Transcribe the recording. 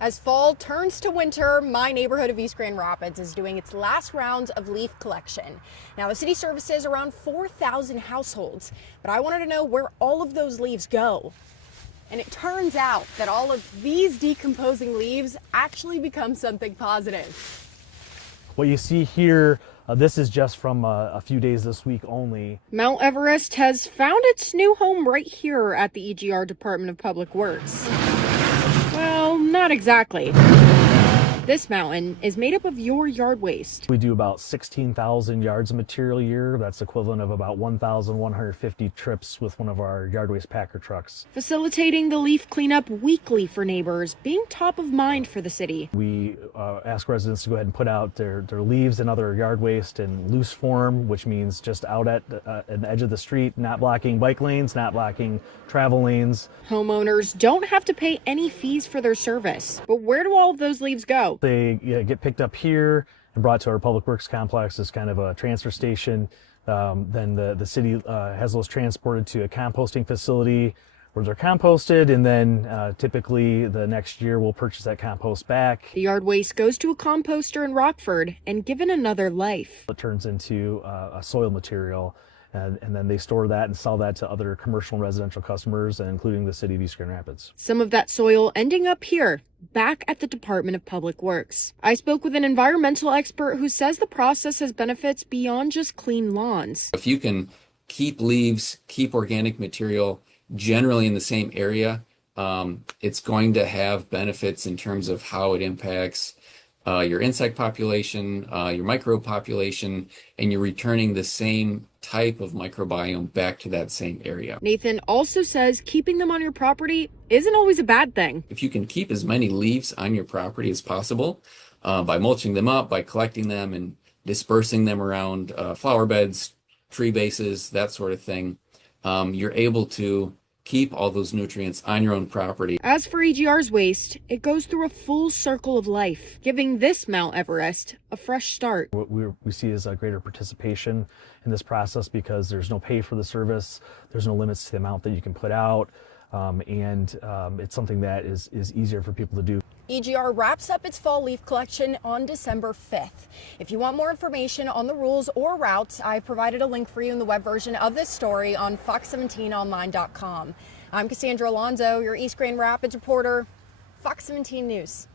As fall turns to winter, my neighborhood of East Grand Rapids is doing its last rounds of leaf collection. Now, the city services around 4,000 households, but I wanted to know where all of those leaves go. And it turns out that all of these decomposing leaves actually become something positive. What you see here, this is just from a few days this week only. Mount Everest has found its new home right here at the EGR Department of Public Works. Well, not exactly. This mountain is made up of your yard waste. We do about 16,000 yards of material a year. That's equivalent of about 1,150 trips with one of our yard waste packer trucks. Facilitating the leaf cleanup weekly for neighbors, being top of mind for the city. We ask residents to go ahead and put out their leaves and other yard waste in loose form, which means just out at an edge of the street, not blocking bike lanes, not blocking travel lanes. Homeowners don't have to pay any fees for their service. But where do all of those leaves go? They get picked up here and brought to our Public Works complex as kind of a transfer station. Then the city has those transported to a composting facility where they're composted, and then typically the next year we'll purchase that compost back. The yard waste goes to a composter in Rockford and given another life. It turns into a soil material, and then they store that and sell that to other commercial and residential customers, including the city of East Grand Rapids. Some of that soil ending up here, back at the Department of Public Works. I spoke with an environmental expert who says the process has benefits beyond just clean lawns. If you can keep leaves, keep organic material generally in the same area, it's going to have benefits in terms of how it impacts your insect population, your microbe population, and you're returning the same type of microbiome back to that same area. Nathan also says keeping them on your property isn't always a bad thing. If you can keep as many leaves on your property as possible, by mulching them up, by collecting them and dispersing them around flower beds, tree bases, that sort of thing, you're able to keep all those nutrients on your own property. As for EGR's waste, it goes through a full circle of life, giving this Mount Everest a fresh start. What we see is a greater participation in this process because there's no pay for the service, there's no limits to the amount that you can put out, and it's something that is easier for people to do. EGR wraps up its fall leaf collection on December 5th. If you want more information on the rules or routes, I've provided a link for you in the web version of this story on fox17online.com. I'm Cassandra Alonso, your East Grand Rapids reporter, Fox 17 News.